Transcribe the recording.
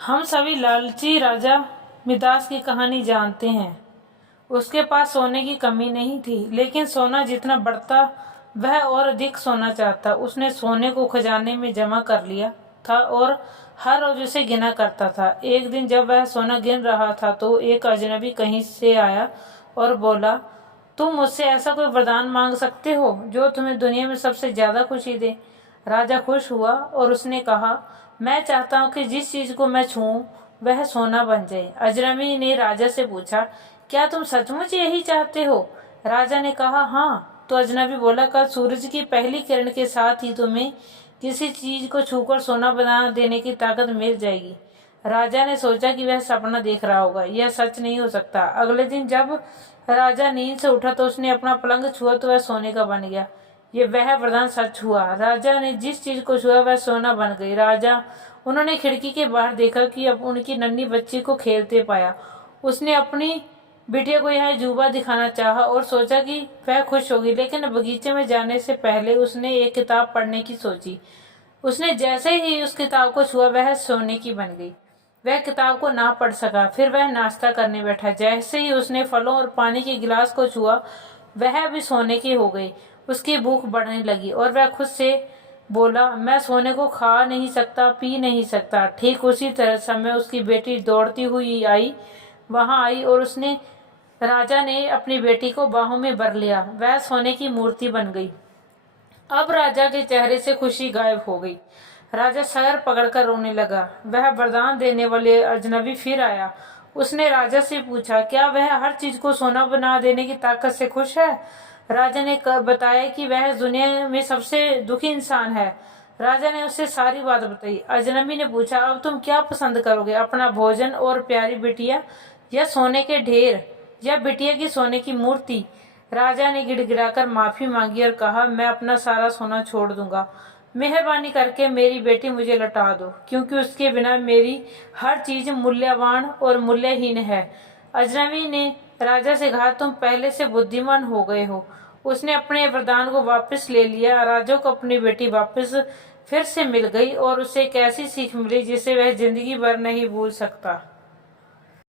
हम सभी लालची राजा मिदास की कहानी जानते हैं। उसके पास सोने की कमी नहीं थी, लेकिन सोना जितना बढ़ता वह और अधिक सोना चाहता। उसने सोने को खजाने में जमा कर लिया था और हर रोज उसे गिना करता था। एक दिन जब वह सोना गिन रहा था तो एक अजनबी कहीं से आया और बोला, तुम मुझसे ऐसा कोई वरदान मांग सकते हो जो तुम्हें दुनिया में सबसे ज्यादा खुशी दे। राजा खुश हुआ और उसने कहा, मैं चाहता हूँ कि जिस चीज को मैं छूऊं वह सोना बन जाए। अजनबी ने राजा से पूछा, क्या तुम सचमुच यही चाहते हो? राजा ने कहा, हाँ। तो अजनबी बोला, कल सूरज की पहली किरण के साथ ही तुम्हें किसी चीज को छूकर सोना बना देने की ताकत मिल जाएगी। राजा ने सोचा कि वह सपना देख रहा होगा, यह सच नहीं हो सकता। अगले दिन जब राजा नींद से उठा तो उसने अपना पलंग छुआ तो वह सोने का बन गया। ये वह वरदान सच हुआ। राजा ने जिस चीज को छुआ वह सोना बन गई। उन्होंने खिड़की के बाहर देखा कि अब उनकी नन्ही बच्ची को खेलते पाया। उसने अपनी बिटिया को यह अजूबा दिखाना चाहा और सोचा कि वह खुश होगी, लेकिन बगीचे में जाने से पहले उसने एक किताब पढ़ने की सोची। उसने जैसे ही उस किताब को छुआ वह सोने की बन गई। वह किताब को ना पढ़ सका। फिर वह नाश्ता करने बैठा। जैसे ही उसने फलों और पानी के गिलास को छुआ वह भी सोने की हो गई। उसकी भूख बढ़ने लगी और वह खुद से बोला, मैं सोने को खा नहीं सकता, पी नहीं सकता। ठीक उसी तरह समय उसकी बेटी दौड़ती हुई वहां आई और उसने राजा ने अपनी बेटी को बाहों में भर लिया। वह सोने की मूर्ति बन गई। अब राजा के चेहरे से खुशी गायब हो गई। राजा सर पकड़कर रोने लगा। वह वरदान देने वाले अजनबी फिर आया। उसने राजा से पूछा, क्या वह हर चीज को सोना बना देने की ताकत से खुश है? राजा ने बताया कि वह दुनिया में सबसे दुखी इंसान है। राजा ने उससे सारी बात बताई। अजनबी ने पूछा, अब तुम क्या पसंद करोगे, अपना भोजन और प्यारी बिटिया, या सोने के ढेर, या बिटिया की सोने की मूर्ति? राजा ने गिड़गिड़ाकर माफी मांगी और कहा, मैं अपना सारा सोना छोड़ दूंगा। मेहरबानी करके मेरी बेटी मुझे लौटा दो, क्योंकि उसके बिना मेरी हर चीज मूल्यवान और मूल्यहीन है। अजनबी ने राजा से कहा, तुम पहले से बुद्धिमान हो गए हो। उसने अपने वरदान को वापस ले लिया। राजा को अपनी बेटी वापस फिर से मिल गई और उसे एक ऐसी सीख मिली जिसे वह जिंदगी भर नहीं भूल सकता।